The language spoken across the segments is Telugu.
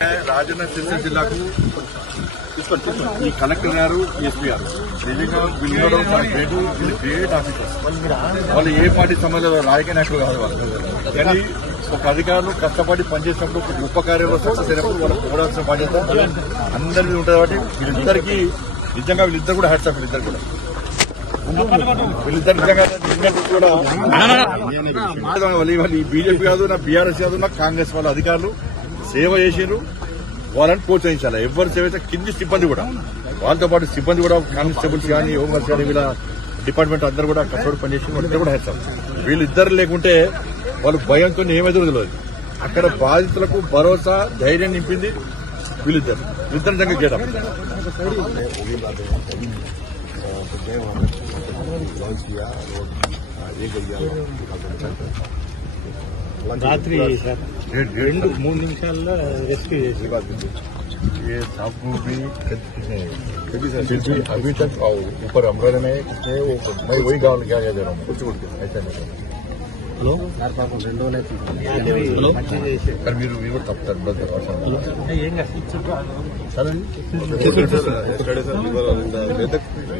రాజన్న సిరిసిల్ల జిల్లాకు ఈ కలెక్టర్ గారు ఎస్పీ గారు నిజంగా వీళ్ళు గ్రేట్ ఆఫీసర్స్. వాళ్ళు ఏ పార్టీ సంబంధం రాజకీయ నాయకులు కాదు వాళ్ళు. కానీ ఒక అధికారులు కష్టపడి పనిచేసినప్పుడు గొప్ప కార్యంలో సక్సెస్ అయినప్పుడు వాళ్ళకి పోరాల్సిన బాధ్యత అందరి మీద ఉంటుంది. కాబట్టి వీళ్ళిద్దరికీ నిజంగా వీళ్ళిద్దరు కూడా హ్యాట్స్ ఆఫ్. వీళ్ళిద్దరు కూడా వాళ్ళు బీజేపీ కాదు, నా బీఆర్ఎస్ కాదు, నా కాంగ్రెస్ వాళ్ళ అధికారులు సేవ చేసారు. వాళ్ళని ప్రోత్సహించాలి. ఎవరు సేవ అయితే కింది సిబ్బంది కూడా, వాళ్ళతో పాటు సిబ్బంది కూడా, కానిస్టేబుల్స్ కానీ హోంగార్డ్స్ కానీ వీళ్ళ డిపార్ట్మెంట్ అందరూ కూడా కష్టపడి పనిచేసి వాళ్ళిద్దరు కూడా హెచ్చారు. వీళ్ళిద్దరు లేకుంటే వాళ్ళు భయంతో ఏమైతే తెలియదు. అక్కడ బాధితులకు భరోసా ధైర్యం నింపింది వీళ్ళిద్దరు నిజంగా చేయడం. రాత్రి 2-3 నిమిషాల్లో రెస్క్యూ చేసి ये सबको भी फिर भी अभी तक ऊपर अमरोहा में कितने मैं वही गाँव क्या जा रहा हूँ कुछ ऐसा नहीं మీరు తప్పుతారు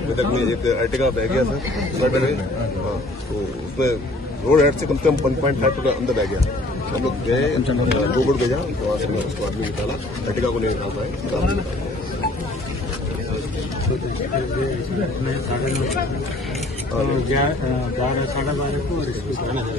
मेदक में एक अर्टिगा बह गया सर सडन में, तो उसमें रोड हेड से कम से कम 1.5 फुट अंदर बह गया. हम लोग गए, 2 फुट गया तो वहां से उसको आदमी निकाला, अर्टिगा को नहीं निकाल पाए. 11:30 को रेस्क्यू करना है.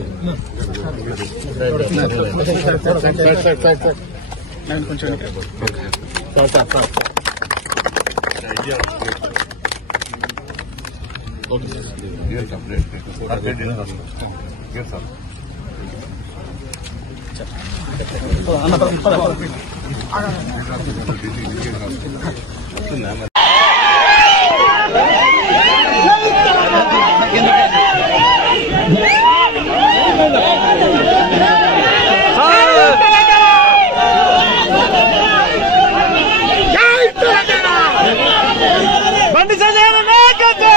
బండి సంజయ్ నాయకత్వం